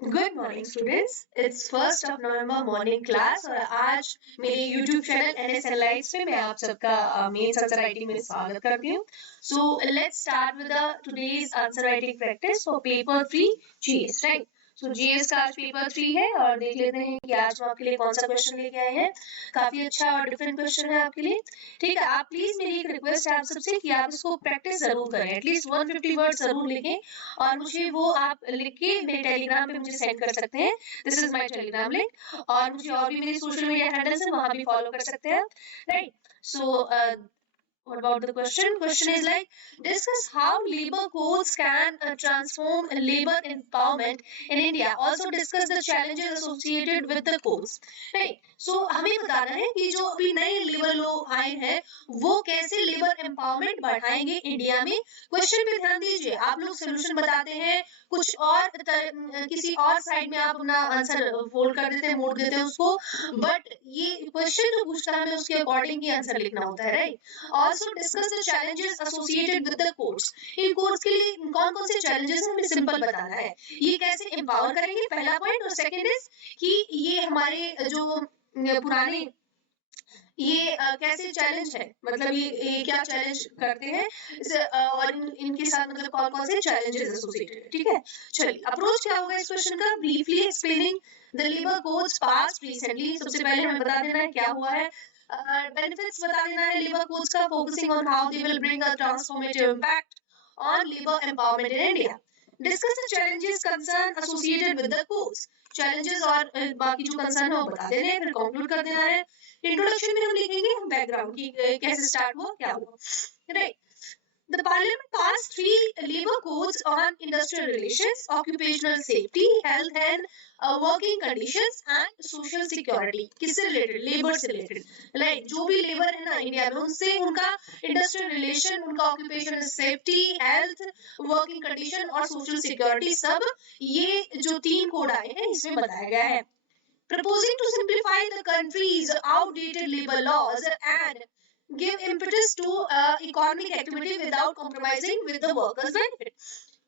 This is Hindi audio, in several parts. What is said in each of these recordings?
Good morning students, it's 1 morning class और आज मेरे यूट्यूब चैनल एनएस एनालाइज पे मैं आप सबका मेंस आंसर राइटिंग में स्वागत करती हूँ। So let's start with the today's answer writing practice for paper 3 GS, right. So GS का आज पेपर 3 है और देख लेते हैं कि आज हम आपके लिए कौन सा क्वेश्चन लेके आए हैं। काफी अच्छा और डिफरेंट क्वेश्चन है आपके लिए। ठीक है, आप प्लीज, मेरी एक रिक्वेस्ट है आप सबसे कि आप इसको प्रैक्टिस जरूर करें, एटलीस्ट 150 वर्ड जरूर लिखें और मुझे वो आप लिख के मेरे टेलीग्राम पे मुझे सेंड कर सकते हैं। This is my Telegram link और मुझे और भी मेरे सोशल मीडिया हैंडल्स है, वहां भी फॉलो कर सकते हैं, right. So what about the question? Question is like, discuss how labor codes can transform labor empowerment in India. Also discuss the challenges associated with the codes. Right. So हमें बताना है कि जो अभी नए लेबर लॉ आए हैं वो कैसे लेबर एम्पावरमेंट बढ़ाएंगे इंडिया में। क्वेश्चन पे ध्यान दीजिए, आप लोग सोल्यूशन बताते हैं कुछ और किसी और साइड में आप अपना आंसर फोल्ड कर देते हैं, मोड़ देते हैं उसको, बट ये क्वेश्चन जो पूछता है हमें उसके अकॉर्डिंग ही आंसर लिखना होता है, right. Also discuss the challenges associated with the course. In course के लिए कौन कौन से चैलेंजेस हैं हमें सिंपल बताना है, ये कैसे एम्पावर करेंगे, पहला पॉइंट। और सेकंड इज कि ये हमारे जो पुराने ये कैसे चैलेंज है, मतलब ये क्या चैलेंज करते हैं और इनके साथ मतलब कौन कौन से चैलेंजेस एसोसिएटेड है। ठीक है, चलिए अप्रोच क्या होगा इस क्वेश्चन का, briefly explaining the labour codes past recently. सबसे पहले हमें बता देना है क्या हुआ है, बेनिफिट्स बता देना है लेबर कोड्स का, focusing on how they will bring a transformative impact on labour empowerment in India. Discuss the challenges concern associated with the codes. Challenges और बाकी जो कंसर्न है वो बता देने हैं, फिर कंक्लूड कर देना है। इंट्रोडक्शन में हम लिखेंगे हम बैकग्राउंड की कैसे स्टार्ट हुआ क्या हुआ, right. The Parliament passed 3 labor codes on industrial relations, occupational safety, health and working conditions and social security. किससे रिलेटेड, लेबर से रिलेटेड, राइट। जो भी लेबर है ना इंडिया में उनसे उनका इंडस्ट्रियल रिलेशन, उनका occupational safety, health, working condition और सोशल सिक्योरिटी, सब ये जो 3 कोड आए हैं इसमें बताया गया है। Proposing to simplify the country's outdated labor laws and give impetus to economic activity without compromising with the workers' benefit.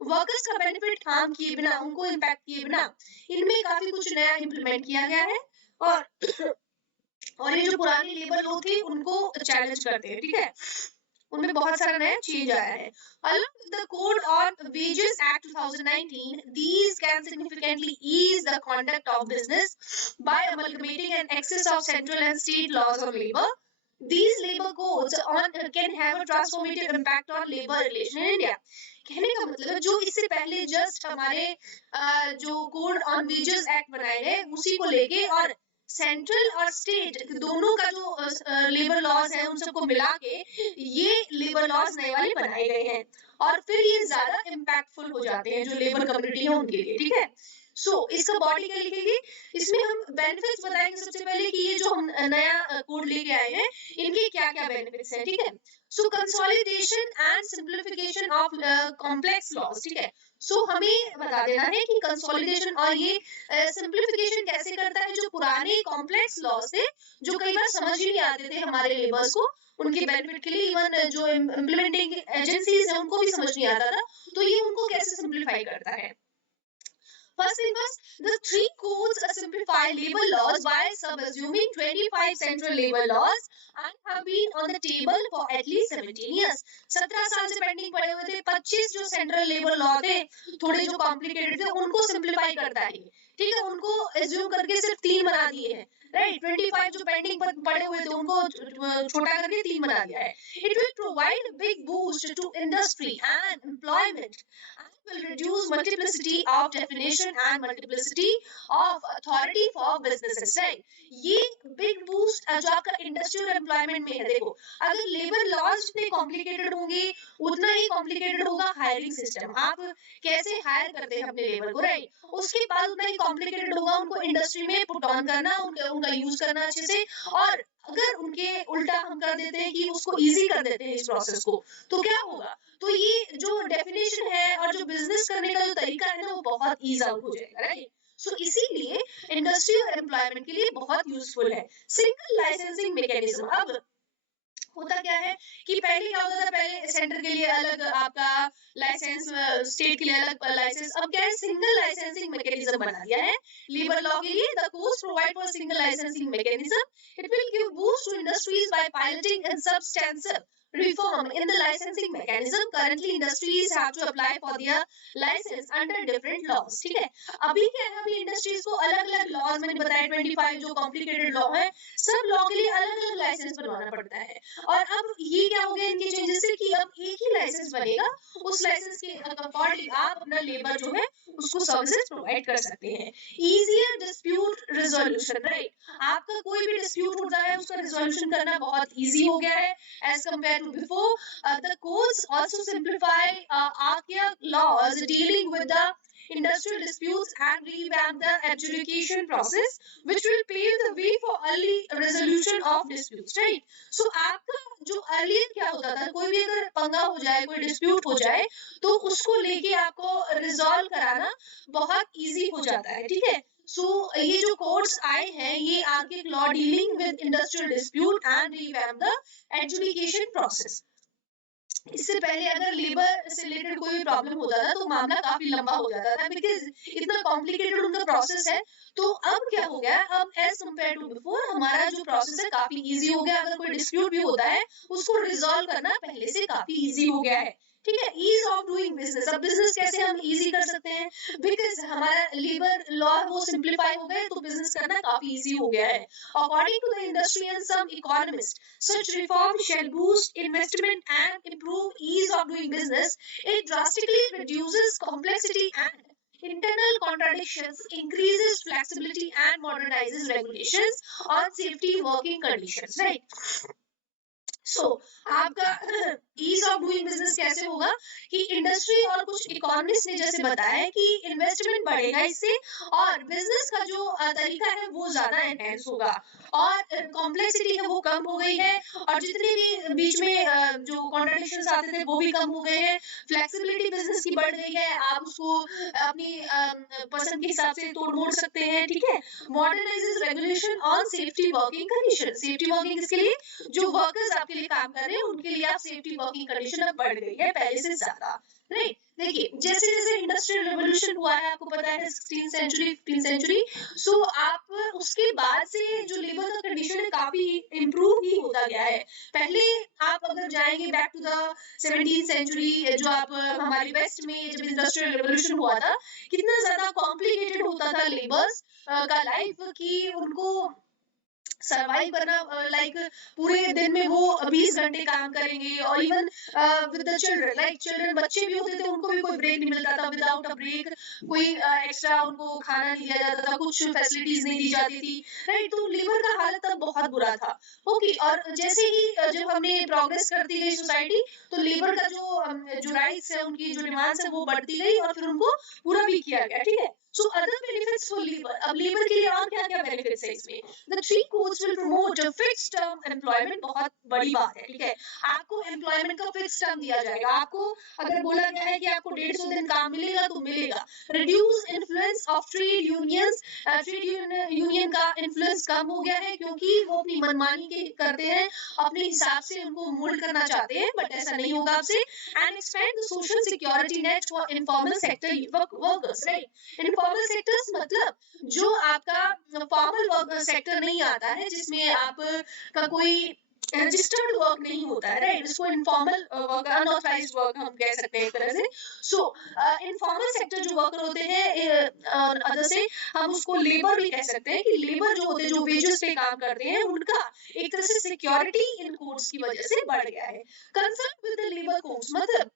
Workers का बेनिफिट हार्म किए बिना, उनको इम्पैक्ट किए बिना इनमें काफी कुछ नया इम्प्लीमेंट किया गया है और ये जो पुरानी लेबर लॉ थी उनको चैलेंज करते हैं, ठीक है, उनमें बहुत सारा नया चेंज आया है। Along with the Code on Wages Act 2019, these can significantly ease the conduct of business by amalgamating an excess of central and state laws on labor. These labor codes can have a transformative impact on labor relation in India. कहने का मतलब जो इससे पहले जस्ट हमारे जो कोड ऑन वेजेस एक्ट बनाए गए उसी को लेके और सेंट्रल और स्टेट दोनों का जो लेबर लॉज है उन सबको मिला के ये लेबर लॉज नए वाले बनाए गए हैं और फिर ये ज्यादा इम्पैक्टफुल हो जाते हैं जो लेबर कम्युनिटी है उनके लिए, ठीक है। इसका बॉडी क्या लिखेगी, इसमें हम बेनिफिट्स बताएंगे सबसे पहले कि ये जो हम नया कोड लेके आए हैं इनके क्या क्या बेनिफिट्स हैं, ठीक है। Consolidation and simplification of complex laws, ठीक है। हमें बता देना है कि कंसोलिडेशन और ये सिंप्लीफिकेशन कैसे करता है, जो पुराने कॉम्प्लेक्स लॉज थे जो कई बार समझ ही नहीं आते थे हमारे लेबर्स को, उनके बेनिफिट के लिए इवन जो इम्प्लीमेंटिंग एजेंसीज है उनको भी समझ नहीं आता था, तो ये उनको कैसे सिंप्लीफाई करता है। First thing first, the 3 codes simplify labor laws while subsuming 25 central labor laws and have been on the table for at least 17 years. 17 साल से पेंडिंग पड़े हुए थे, 25 जो सेंट्रल लेबर लॉ थे थोड़े जो कॉम्प्लिकेटेड थे उनको सिंप्लीफाई करता है, ठीक है, उनको एज्यूम करके सिर्फ 3 बना दिए हैं, राइट। 25 जो पेंडिंग पड़े हुए थे उनको छोटा करके 3 बना दिया है। It will provide a big boost to industry and employment and will reduce multiplicity of definition and multiplicity of authority for businesses, right। ये बिग बूस्ट जो आपका इंडस्ट्रियल एम्प्लॉयमेंट में है, देखो अगर लेबर लॉज जितने कॉम्प्लिकेटेड होंगे उतना ही कॉम्प्लिकेटेड होगा हायरिंग सिस्टम, आप कैसे हायर करते हैं अपने लेबर को, राइट। उसके बाद उतना ही कॉम्प्लिकेटेड होगा उनको इंडस्ट्री में पुट ऑन करना, उनका यूज करना अच्छे से, और अगर उनके उल्टा हम कर देते हैं कि उसको इजी कर देते हैं इस प्रोसेस को, तो क्या होगा, तो ये जो डेफिनेशन है और जो बिजनेस करने का जो तरीका है ना वो बहुत ईज आउट हो जाएगा, राइट। इसीलिए इंडस्ट्री और एम्प्लॉयमेंट के लिए बहुत यूजफुल है। सिंगल लाइसेंसिंग मैकेनिज्म, अब होता क्या है कि पहले क्या होता था, पहले सेंटर के लिए अलग आपका लाइसेंस, स्टेट के लिए अलग लाइसेंस, अब क्या है सिंगल लाइसेंसिंग मैकेनिज्म बना दिया है लेबर लॉ के लिए। The course provide for single licensing mechanism, it will give boost to industries by piloting and substantial reform in the licensing mechanism. Currently industries have to apply for their license under different laws, ठीक है। अभी क्या है, अभी इंडस्ट्रीज को अलग अलग लॉज, मैंने बताया 25 जो कॉम्प्लिकेटेड लॉ है, सब लॉ के लिए अलग अलग लाइसेंस बनवाना पड़ता है। और अब ये क्या हो गया इनके चेंजेस से कि अब एक ही लाइसेंस बनेगा, उस लाइसेंस के अकॉर्डिंग आप अपना लेबर जो है उसको सर्विसेज प्रोवाइड कर सकते हैं। इजियर डिस्प्यूट रिजोल्यूशन, राइट, आपका कोई भी डिस्प्यूट हो जाए उसका रिजोल्यूशन करना बहुत इजी हो गया है as compared to before. The courts also simplify archaic laws dealing with the industrial disputes and revamp the adjudication process, which will pave the way for early resolution of disputes, right? So आपका जो earlier क्या होता था, कोई भी अगर पंगा हो जाए, कोई dispute हो जाए, तो उसको लेके आपको resolve कराना बहुत easy हो जाता है, ठीक है। सो ये जो कोर्ट्स आए हैं, ये आगे law dealing with industrial dispute and revamp the adjudication process. इससे पहले अगर लेबर से रिलेटेड कोई प्रॉब्लम होता था तो मामला काफी लंबा हो जाता था, बिकॉज इतना कॉम्प्लिकेटेड उनका प्रोसेस है। तो अब क्या हो गया, अब एज कम्पेयर टू बिफोर हमारा जो प्रोसेस है काफी इजी हो गया। अगर कोई डिस्प्यूट भी होता है उसको रिजॉल्व करना पहले से काफी इजी हो गया है, ठीक है। ईज ऑफ डूइंग बिजनेस, अब बिजनेस कैसे हम इजी कर सकते हैं, बिकॉज हमारा लेबर लॉ वो सिंप्लीफाई हो गए, तो बिजनेस करना काफी इजी हो गया है। According to the industry and some economist, such reform shall boost investment and improve ease of doing business. It drastically reduces complexity and internal contradictions, increases flexibility and modernizes regulations on safety working conditions, right? आपका ईज ऑफ डूइंग बिजनेस कैसे होगा कि इंडस्ट्री और कुछ इकोनॉमिस्ट ने जैसे बताया है कि इन्वेस्टमेंट बढ़ेगा इससे, और बिजनेस का जो तरीका है वो ज्यादा एनहेंस होगा, और कॉम्प्लेक्सिटी है वो कम हो गई है, और जितने भी बीच में जो कॉन्ट्रडिक्शंस आते थे वो भी कम हो गए हैं। फ्लेक्सिबिलिटी बिजनेस की बढ़ गई है, आप उसको अपनी पसंद के हिसाब से तोड़ मोड़ सकते हैं, ठीक है। Modernises regulation on safety working condition, safety working इसके लिए जो वर्कर्स आपके लिए काम कर रहे हैं उनके लिए आप सेफ्टी वर्किंग कंडीशन अब बढ़ गई है पहले से ज्यादा, राइट। देखिए जैसे जैसे इंडस्ट्रियल रेवोल्यूशन हुआ है, आपको पता है 16th सेंचुरी 15th सेंचुरी, सो आप उसके बाद से जो लेबर का कंडीशन है काफी इंप्रूव ही होता गया है। पहले आप अगर जाएंगे back to the 17th century, जो आप हमारे वेस्ट में जब इंडस्ट्रियल रेवोल्यूशन हुआ था, कितना ज्यादा कॉम्प्लिकेटेड होता था लेबर्स का लाइफ, कि उनको सरवाइव करना, लाइक पूरे दिन में वो 20 घंटे काम करेंगे, और even with the children, like children बच्चे भी होते थे उनको भी कोई ब्रेक नहीं मिलता था, विदाउट अ ब्रेक कोई एक्स्ट्रा उनको खाना नहीं दिया जाता था, कुछ फैसिलिटीज नहीं दी जाती थी, राइट। तो लेबर का हालत तब बहुत बुरा था, ओके। और जैसे ही जब हमने प्रोग्रेस करती गई सोसाइटी, तो लेबर का जो राइट्स है, उनकी जो डिमांड्स है वो बढ़ती गई, और फिर उनको पूरा भी किया गया, ठीक है। So other benefits for labor, अब लेबर के लिए और क्या क्या बेनिफिट्स है इसमें। The three codes will promote a fixed term employment, बहुत बड़ी बात है, ठीक है। आपको एम्प्लॉयमेंट का फिक्स टर्म दिया जाएगा, आपको अगर बोला गया है कि आपको 150 दिन काम मिलेगा तो मिलेगा। Reduce influence of trade unions, trade union का इन्फ्लुएंस कम हो गया है, क्योंकि वो अपनी मनमानी के करते हैं, अपने हिसाब से उनको मोल्ड करना चाहते हैं, बट ऐसा नहीं होगा आपसे। And expand the social security net for informal sector workers, right. Informal sectors मतलब जो आपका फॉर्मल सेक्टर नहीं आता है, जिसमें आप का कोई रजिस्टर्ड वर्क नहीं होता है, राइट, उसको इनफॉर्मल वर्क, अनऑथराइज्ड वर्क हम कह सकते हैं एक तरह से। सो इनफॉर्मल सेक्टर जो वर्कर होते हैं, अदर से हम उसको लेबर भी कह सकते हैं, कि लेबर जो होते हैं जो वेजेस पे काम करते हैं, उनका एक तरह से सिक्योरिटी इन कोड्स की वजह से बढ़ गया है। Concern with the labour codes मतलब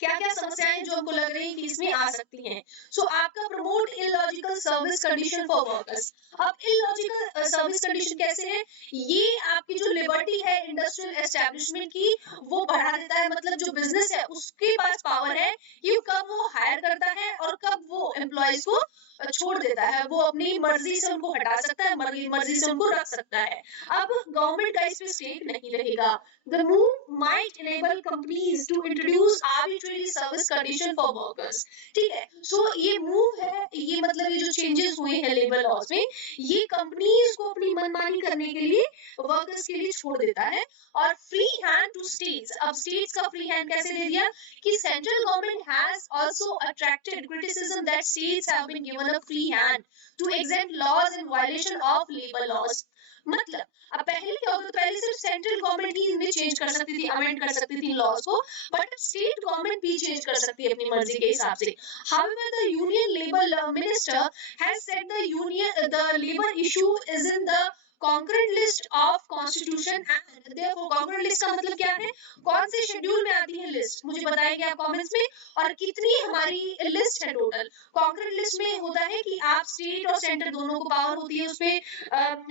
क्या क्या समस्याएं जो हमको लग रही है कि इसमें आ सकती हैं। सो आपका promote illogical service condition for workers. अब इलॉजिकल सर्विस कंडीशन कैसे है, ये आपकी जो लिबर्टी है इंडस्ट्रियल एस्टेब्लिशमेंट की वो बढ़ा देता है। मतलब जो बिजनेस है उसके पास पावर है कि कब वो हायर करता है और कब वो एम्प्लॉयज को छोड़ देता है, वो अपनी मर्जी से उनको हटा सकता है, मर्जी से उनको रख सकता है। अब गवर्नमेंट का इस पे स्टेक नहीं रहेगा। The move might enable companies to introduce arbitrary service condition for workers, ठीक है। सो ये मूव है, ये मतलब ये जो चेंजेस हुए हैं लेबर लॉज में, ये कंपनीज को अपनी मनमानी करने के लिए वर्कर्स के लिए छोड़ देता है। और फ्री हैंड टू स्टेट्स, अब स्टेट्स का फ्री हैंड कैसे दे दिया कि central government has also attracted criticism that states have been given a free hand to exempt laws in violation of labor laws। मतलब अब पहले क्या होता था, पहले सिर्फ सेंट्रल गवर्नमेंट ही इनमें चेंज कर सकती थी, अमेंड कर सकती थी लॉज को, बट अब स्टेट गवर्नमेंट भी चेंज कर सकती है अपनी मर्जी के हिसाब से। However, the union labor minister has said the labor issue is in the concurrent list of constitution and therefore concurrent list का मतलब क्या है, कौन से शेड्यूल में आती है लिस्ट, मुझे बताइए आप कमेंट्स में, और कितनी हमारी लिस्ट है टोटल। concurrent लिस्ट में होता है कि आप स्टेट और सेंटर दोनों को पावर होती है उसमें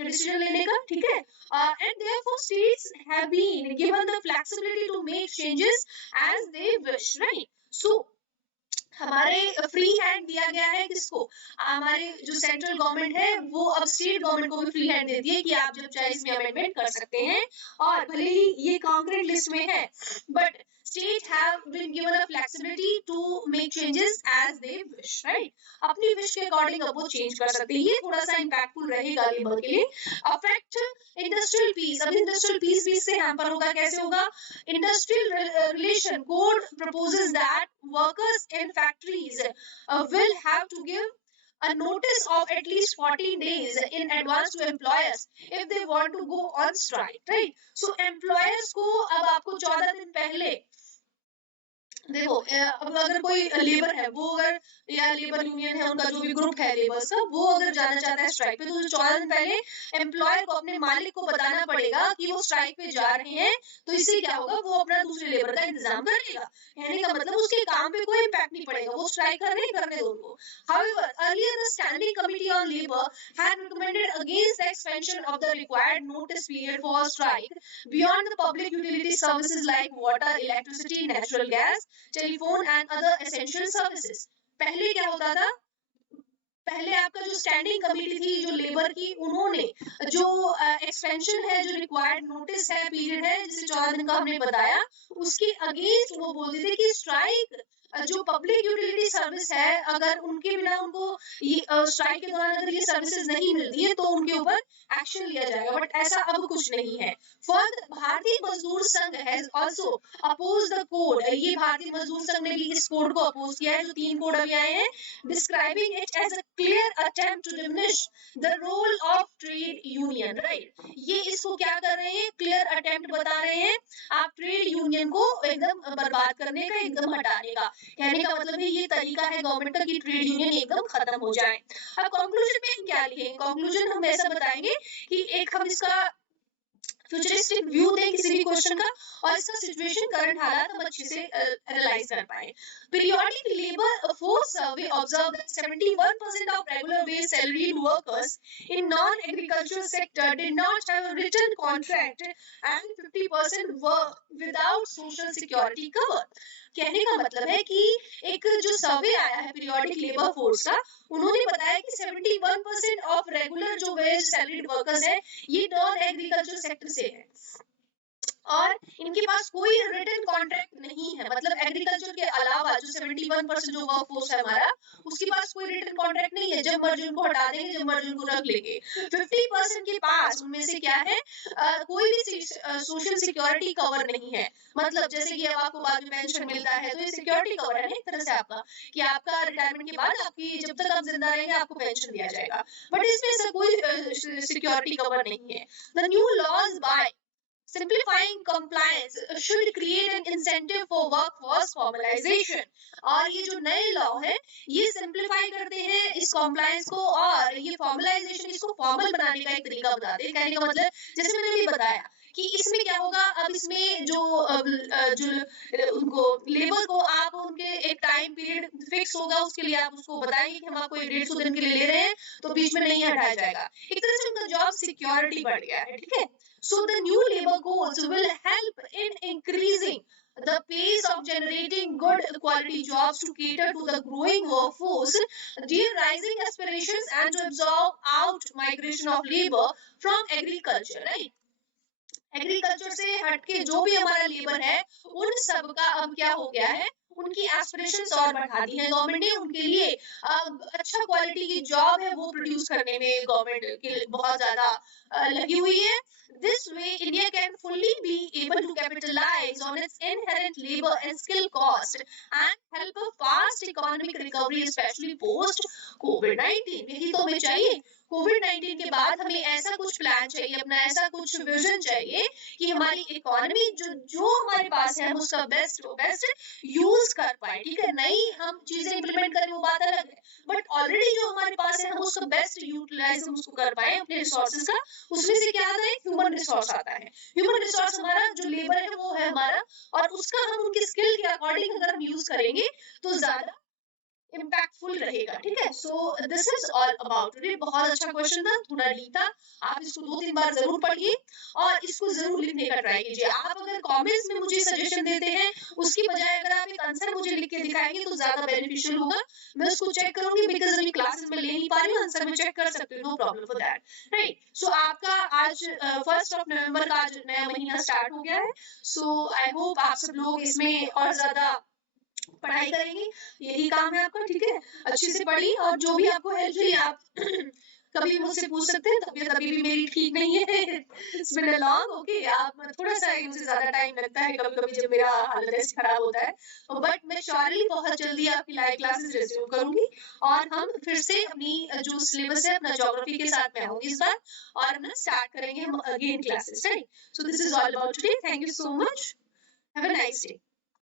डिसीजन लेने का, ठीक है। and therefore states have been given the flexibility to make changes as they wish, right? So हमारे फ्री हैंड दिया गया है किसको, हमारे जो सेंट्रल गवर्नमेंट है वो अब स्टेट गवर्नमेंट को भी फ्री हैंड देती है कि आप जब चाहे इसमें अमेंडमेंट कर सकते हैं, और भले ही ये कॉन्क्रीट लिस्ट में है but state have been given a flexibility to make changes as they wish, right. अपनी विश के अकॉर्डिंग अब वो चेंज कर सकते हैं, ये थोड़ा सा इंपैक्टफुल रहेगा लेबर के लिए। अफेक्ट इंडस्ट्रियल पीस, अब इंडस्ट्रियल पीस भी इससे हैम्पर होगा, कैसे होगा, industrial relation code proposes that workers in factories will have to give a notice of at least 14 days in advance to employers if they want to go on strike, right? So employers को अब आपको 14 दिन पहले, देखो अब अगर कोई लेबर है वो अगर, या लेबर यूनियन है उनका जो भी ग्रुप है लेबर्स का, वो अगर जाना चाहता है स्ट्राइक पे, तो 14 दिन पहले एम्प्लॉयर को अपने मालिक को बताना पड़ेगा कि वो स्ट्राइक पे जा रहे हैं। तो इससे क्या होगा, वो अपना दूसरे लेबर का इंतजाम कर लेगा, कहने का मतलब उसके काम पे कोई इम्पैक्ट नहीं पड़ेगा, वो स्ट्राइक करने दो उनको। However, earlier the Standing Committee on Labour had recommended against the expansion of the required notice period for strike beyond the public utility services like water, electricity, natural gas, telephone and other essential services. पहले क्या होता था, पहले आपका जो स्टैंडिंग कमेटी थी जो लेबर की, उन्होंने जो एक्सपेंशन है, जो रिक्वायर्ड नोटिस है, पीरियड है, जिसे 14 दिन का हमने बताया, उसके अगेंस्ट वो बोलते थे कि स्ट्राइक जो पब्लिक यूटिलिटी सर्विस है, अगर उनके बिना उनको ये स्ट्राइक के दौरान अगर ये सर्विसेज नहीं मिलती है तो उनके ऊपर एक्शन लिया जाएगा, बट ऐसा अब कुछ नहीं है। Further, Bharatiya Mazdoor Sangh has also oppose the code, ये भारतीय मजदूर संघ ने भी इस कोड को अपोज किया है, जो 3 कोड अभी आए हैं, describing it as a clear attempt to diminish the role of trade union, right. ये इसको क्या कर रहे हैं, क्लियर अटेम्प्ट बता रहे हैं आप ट्रेड यूनियन को एकदम बर्बाद करने का, एकदम हटाने का। कहने का मतलब है ये तरीका है गवर्नमेंट का कि ट्रेड यूनियन एकदम खत्म हो जाए। अब कंक्लूजन में हम क्या लिखेंगे, कंक्लूजन हम ऐसा बताएंगे कि एक हम इसका फ्यूचरिस्टिक व्यू दें किसी भी क्वेश्चन का, और इसका सिचुएशन करंट हालात हम अच्छे से एनालाइज कर पाए। Periodic labour force survey observe that 71% of regular wage salaried workers in non-agricultural sector did not have a written contract and 50% were without social security cover। कहने का मतलब है कि एक जो सर्वे आया है पीरियोडिक लेबर फोर्स का, उन्होंने बताया कि 71% ऑफ रेगुलर जो वेज सैलरीड वर्कर्स है ये नॉन एग्रीकल्चर सेक्टर से है, और इनके पास कोई रिटन कॉन्ट्रैक्ट नहीं है। मतलब एग्रीकल्चर के अलावा जो 71% जो वर्क फोर्स है हमारा, उसके पास कोई रिटन कॉन्ट्रैक्ट नहीं है, जब मर्जी उनको हटा देंगे, जब मर्जी उनको रख लेंगे। 50% के पास उनमें से क्या है, कोई भी सोशल सिक्योरिटी कवर नहीं है। मतलब जैसे कि अब आपको बाद में पेंशन मिलता है, तो ये सिक्योरिटी कवर है ना एक तरह से आपका, कि आपका रिटायरमेंट के बाद आपकी जब तक आप जिंदा रहेंगे आपको पेंशन दिया जाएगा, बट इसमें से कोई सिक्योरिटी कवर नहीं है। The new laws by simplifying compliance should create an incentive for workforce formalization। और ये जो नए लॉ है ये सिंप्लीफाई करते हैं इस कॉम्प्लायंस को, और ये फॉर्मलाइजेशन इसको फॉर्मल बनाने का एक तरीका बताते हैं। कहने का मतलब जैसे मैंने भी बताया कि इसमें क्या होगा, अब इसमें जो उनको लेबर को आप उनके एक टाइम पीरियड फिक्स होगा, उसके लिए आप उसको बताएंगे कि हम आपको 150 दिन के लिए ले रहे हैं, तो बीच में नहीं हटाया जाएगा। एक तरह से उनका जॉब सिक्योरिटी बढ़ गया है, ठीक है। So the new labor codes will help in increasing the pace of generating good quality jobs to cater to the growing workforce, their rising aspirations, and to absorb out migration of labor from agriculture, right? Agriculture से हटके जो भी हमारा लेबर है, उन सब का अब क्या हो गया है, उनकी एस्पिरेशंस और बढ़ा दी है गवर्नमेंट ने। उनके लिए अच्छा क्वालिटी की जॉब है वो प्रोड्यूस करने में गवर्नमेंट के बहुत ज्यादा लगी हुई है। This way, India can fully be able to capitalize on its inherent labor and skill cost and help a fast economic recovery, especially post COVID-19। यही तो हमें चाहिए। कोविड-19 के बाद हमें ऐसा कुछ प्लान चाहिए, अपना ऐसा कुछ विजन चाहिए कि हमारी इकोनॉमी जो जो हमारे पास है हम उसका बेस्ट यूज कर पाए। ठीक है, नई हम चीजें इंप्लीमेंट करें वो बात अलग है, बट ऑलरेडी जो हमारे पास है हम उसका बेस्ट यूटिलाइज हम उसको कर पाए अपने रिसोर्सेज का। उसमें से क्या आता है, ह्यूमन रिसोर्स आता है। ह्यूमन रिसोर्स हमारा जो लेबर है वो है हमारा, और उसका हम उनके स्किल के अकॉर्डिंग अगर हम यूज करेंगे तो ज्यादा इम्पैक्टफुल रहेगा। ठीक है, so this is all about today. बहुत अच्छा क्वेश्चन था, थोड़ा डीप था, आप इसको 2-3 बार जरूर पढ़िए और इसको जरूर लिखने का ट्राई कीजिए। आप अगर कमेंट्स में मुझे सजेशन देते हैं उसकी बजाय अगर आप एक आंसर मुझे लिख के दिखाएंगे तो ज्यादा बेनिफिशियल होगा। मैं उसको चेक करूंगी, बिकॉज अभी क्लासेस में ले नहीं पा रही हूँ, आंसर में चेक कर सकती हूँ, no problem for that, right. So आपका आज 1 नवंबर का आज नया महीना स्टार्ट हो गया है। सो आई होप आप सब लोग इसमें और ज्यादा पढ़ाई करेंगे, यही काम है आपका। ठीक है, अच्छे से पढ़िए और जो भी आपको हेल्प चाहिए आप कभी मुझसे पूछ सकते हैं। तबीयत अभी भी मेरी ठीक नहीं है, it's been a long, okay. आप थोड़ा सा मुझे ज्यादा टाइम लगता है कभी कभी जब मेरा हालत ऐसे खराब होता है, बट मैं श्योरली बहुत जल्दी आपकी लाइव क्लासेस रिज्यूम करूंगी और हम फिर से अपनी जो सिलेबस है अपना ज्योग्राफी के साथ में आऊंगी इस बार, और अपना स्टार्ट करेंगे हम again classes, right. So this is all about today, thank you so much, have a nice day.